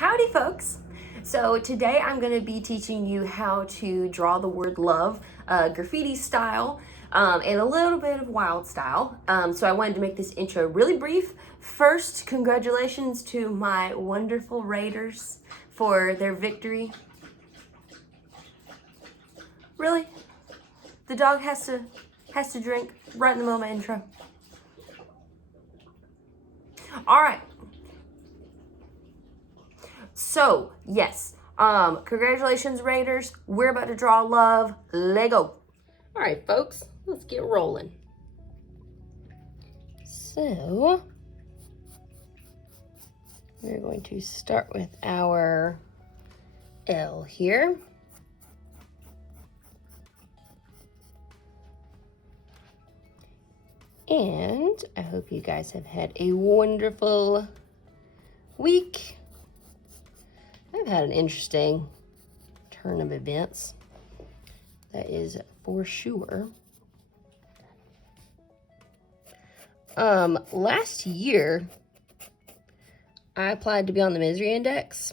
Howdy folks! So today I'm going to be teaching you how to draw the word love, graffiti style, and a little bit of wild style. So I wanted to make this intro really brief. First, congratulations to my wonderful Raiders for their victory. Really? The dog has to drink right in the middle of my intro. Alright. So, yes, congratulations Raiders. We're about to draw love. Lego. All right, folks, let's get rolling. So, we're going to start with our L here. And I hope you guys have had a wonderful week. I've had an interesting turn of events. That is for sure. Last year, I applied to be on the Misery Index.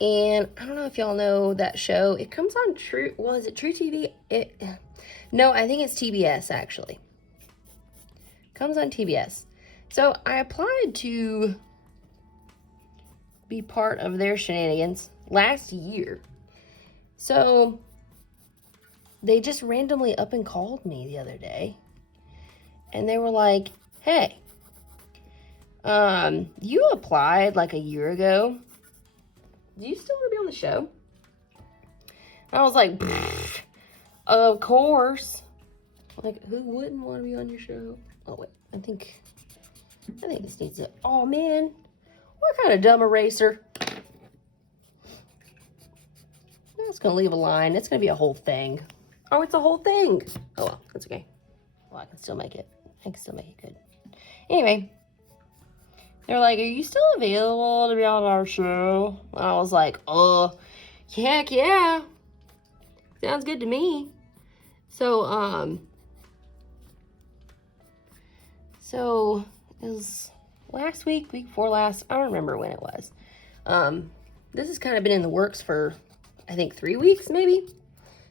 And I don't know if y'all know that show. It comes on True, well, is it True TV? No, I think it's TBS actually. Comes on TBS. So I applied to be part of their shenanigans last year. So they just randomly up and called me the other day. And they were like, hey, you applied like a year ago. Do you still want to be on the show? And I was like, of course. Like, who wouldn't want to be on your show? Oh, wait, I think this needs it. Oh, man. What kind of dumb eraser? That's going to leave a line. It's going to be a whole thing. Oh, it's a whole thing. Oh, well, that's okay. Well, I can still make it. I can still make it good. Anyway, they're like, are you still available to be on our show? And I was like, heck yeah. Sounds good to me. So it was last week, week before last. I don't remember when it was. This has kind of been in the works for, I think, 3 weeks, maybe.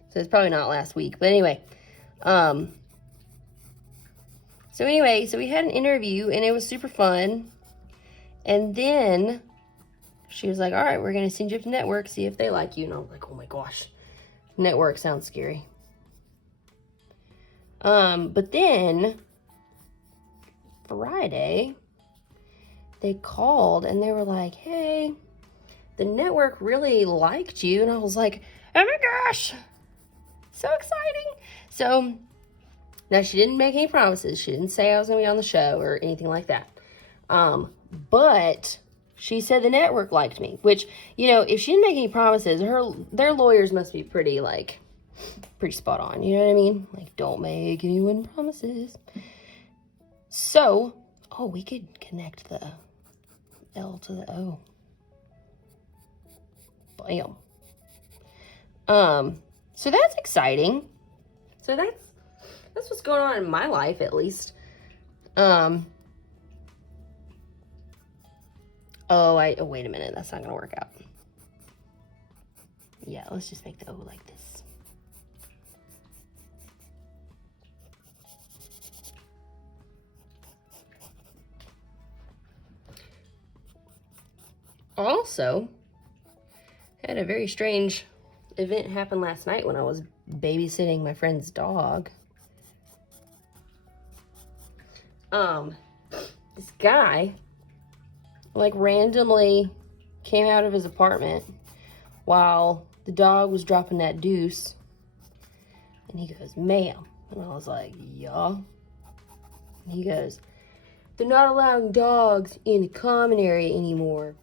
So it's probably not last week. But anyway, so we had an interview, and it was super fun. And then she was like, all right, we're going to send you up to Network, see if they like you. And I was like, oh my gosh, Network sounds scary. But then Friday, they called and they were like, hey, the Network really liked you. And I was like, oh my gosh, so exciting. So now she didn't make any promises. She didn't say I was going to be on the show or anything like that. But she said the Network liked me, which, you know, if she didn't make any promises, their lawyers must be pretty spot on. You know what I mean? Like, don't make anyone promises. So, we could connect the L to the O. Bam. So that's exciting. So that's what's going on in my life, at least. Wait a minute. That's not going to work out. Yeah, let's just make the O like this. Also, had a very strange event happen last night when I was babysitting my friend's dog. This guy, randomly came out of his apartment while the dog was dropping that deuce. And he goes, ma'am. And I was like, yeah. And he goes, they're not allowing dogs in the common area anymore.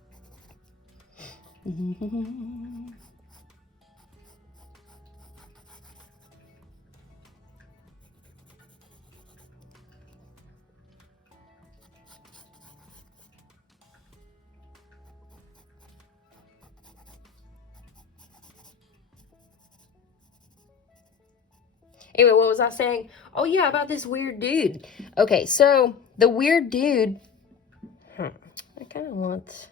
Anyway, what was I saying? Oh, yeah, about this weird dude. Okay, so the weird dude, I kind of want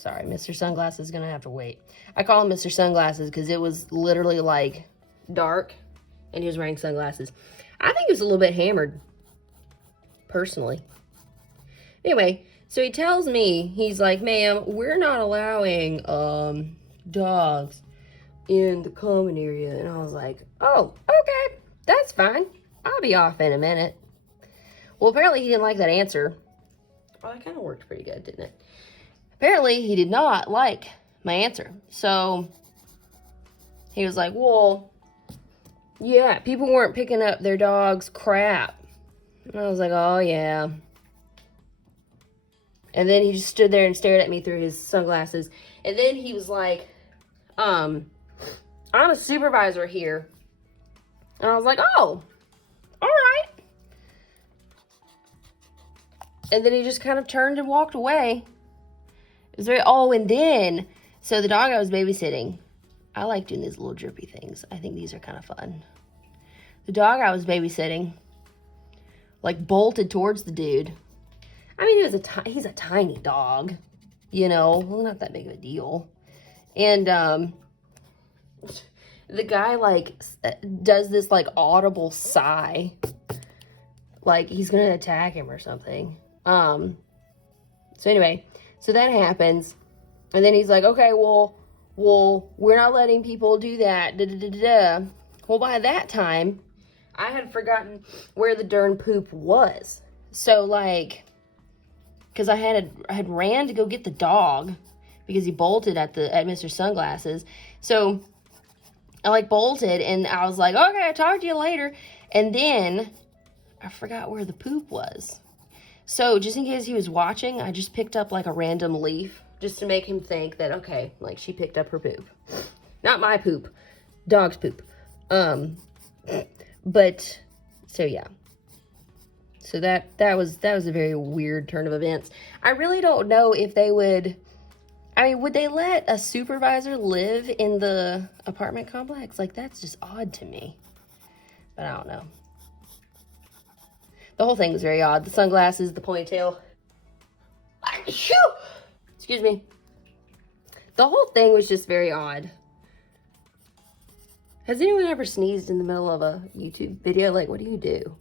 Sorry, Mr. Sunglasses is gonna have to wait. I call him Mr. Sunglasses because it was literally like dark and he was wearing sunglasses. I think he was a little bit hammered, personally. Anyway, so he tells me, he's like, ma'am, we're not allowing dogs in the common area. And I was like, oh, okay, that's fine. I'll be off in a minute. Well, apparently he didn't like that answer. Well, that kind of worked pretty good, didn't it? Apparently he did not like my answer. So he was like, well, yeah, people weren't picking up their dog's crap. And I was like, oh, yeah. And then he just stood there and stared at me through his sunglasses. And then he was like, I'm a supervisor here. And I was like, oh, all right. And then he just kind of turned and walked away. It was very, oh, and then, so the dog I was babysitting, I like doing these little drippy things. I think these are kind of fun. The dog I was babysitting, like, bolted towards the dude. I mean, he's a tiny dog, you know, well, not that big of a deal. And the guy, like, does this, like, audible sigh, like he's gonna attack him or something. So anyway, so that happens, and then he's like, okay, well, we're not letting people do that, da da da da. Well, by that time, I had forgotten where the darn poop was. So, like, because I had ran to go get the dog because he bolted at Mr. Sunglasses. So I, like, bolted, and I was like, okay, I'll talk to you later. And then I forgot where the poop was. So just in case he was watching, I just picked up, like, a random leaf just to make him think that, okay, like, she picked up her poop. Not my poop. Dog's poop. But, so yeah. So that was a very weird turn of events. I really don't know if they would, I mean, would they let a supervisor live in the apartment complex? Like, that's just odd to me. But I don't know. The whole thing was very odd. The sunglasses, the ponytail. Excuse me. The whole thing was just very odd. Has anyone ever sneezed in the middle of a YouTube video? Like, what do you do?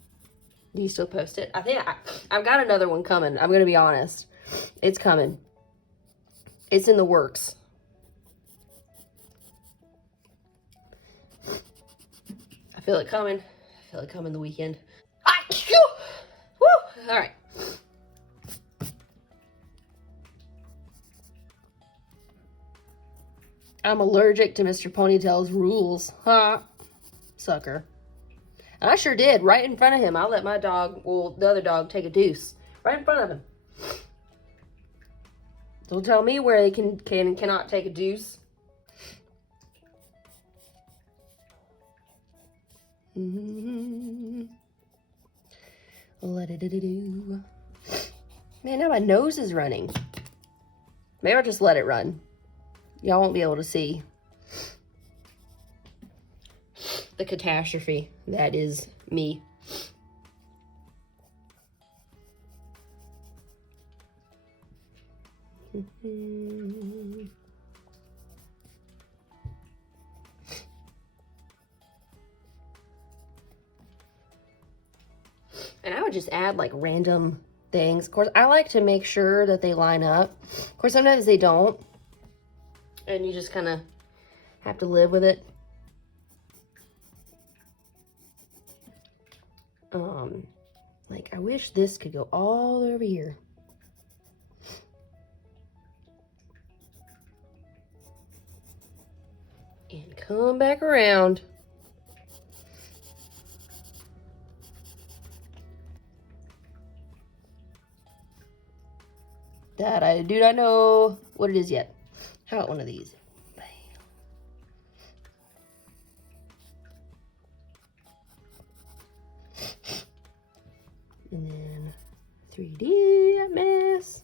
Do you still post it? I think I've got another one coming. I'm going to be honest. It's coming. It's in the works. I feel it coming. I feel it coming the weekend. Woo! All right. I'm allergic to Mr. Ponytail's rules. Huh? Sucker. And I sure did. Right in front of him. I let my dog, well, the other dog, take a deuce. Right in front of him. Don't tell me where they can and cannot take a deuce. Let-it-do-do-do. Man, now my nose is running. Maybe I'll just let it run. Y'all won't be able to see the catastrophe that is me. And I would just add, like, random things. Of course, I like to make sure that they line up. Of course, sometimes they don't. And you just kind of have to live with it. Like, I wish this could go all over here. And come back around. That I do not know what it is yet. How about one of these? And then 3D that mess.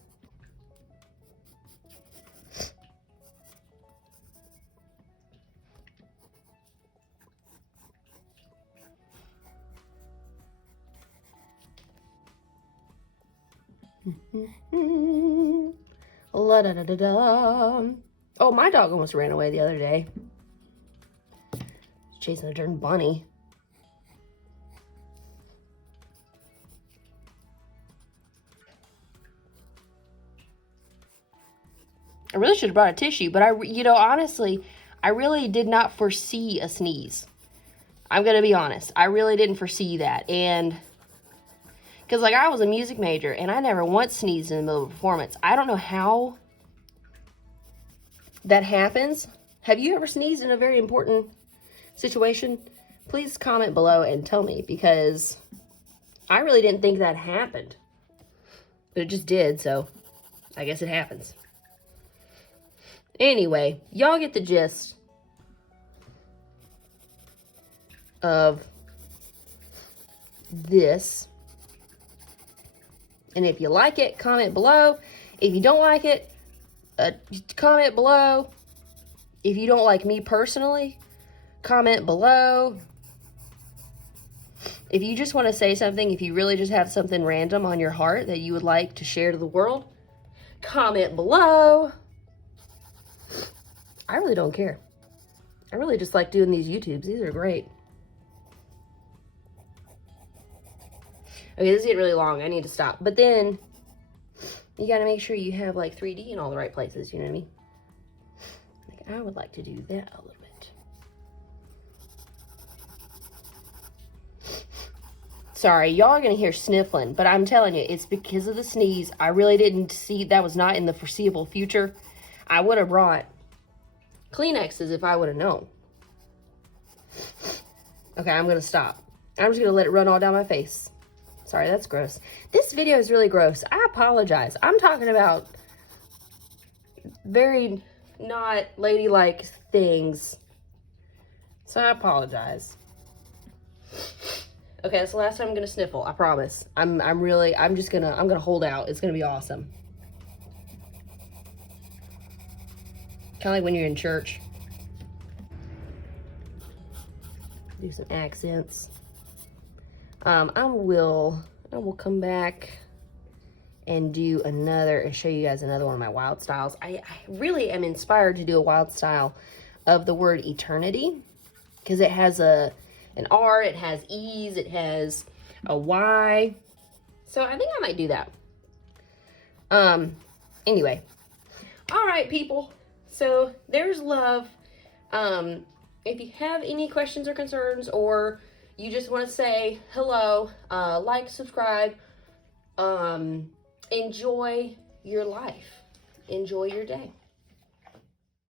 La da da da da. Oh, my dog almost ran away the other day. Chasing a darn bunny. I really should have brought a tissue, but honestly, I really did not foresee a sneeze. I'm going to be honest. I really didn't foresee that. And because, like, I was a music major, and I never once sneezed in the middle of a performance. I don't know how that happens. Have you ever sneezed in a very important situation? Please comment below and tell me, because I really didn't think that happened. But it just did, so I guess it happens. Anyway, y'all get the gist of this. And if you like it, comment below. If you don't like it, comment below. If you don't like me personally, comment below. If you just want to say something, if you really just have something random on your heart that you would like to share to the world, comment below. I really don't care. I really just like doing these YouTubes. These are great. Okay, this is getting really long. I need to stop. But then, you got to make sure you have, like, 3D in all the right places. You know what I mean? Like, I would like to do that a little bit. Sorry, y'all are going to hear sniffling. But I'm telling you, it's because of the sneeze. I really didn't see. That was not in the foreseeable future. I would have brought Kleenexes if I would have known. Okay, I'm going to stop. I'm just going to let it run all down my face. Sorry, that's gross. This video is really gross. I apologize. I'm talking about very not ladylike things. So I apologize. Okay, that's the last time I'm gonna sniffle. I promise. I'm gonna hold out. It's gonna be awesome. Kind of like when you're in church. Do some accents. I will come back and do another and show you guys another one of my wild styles. I really am inspired to do a wild style of the word eternity, because it has an R, it has E's, it has a Y. So I think I might do that. Anyway. All right, people. So there's love. If you have any questions or concerns, or you just want to say hello, like, subscribe, enjoy your life. Enjoy your day.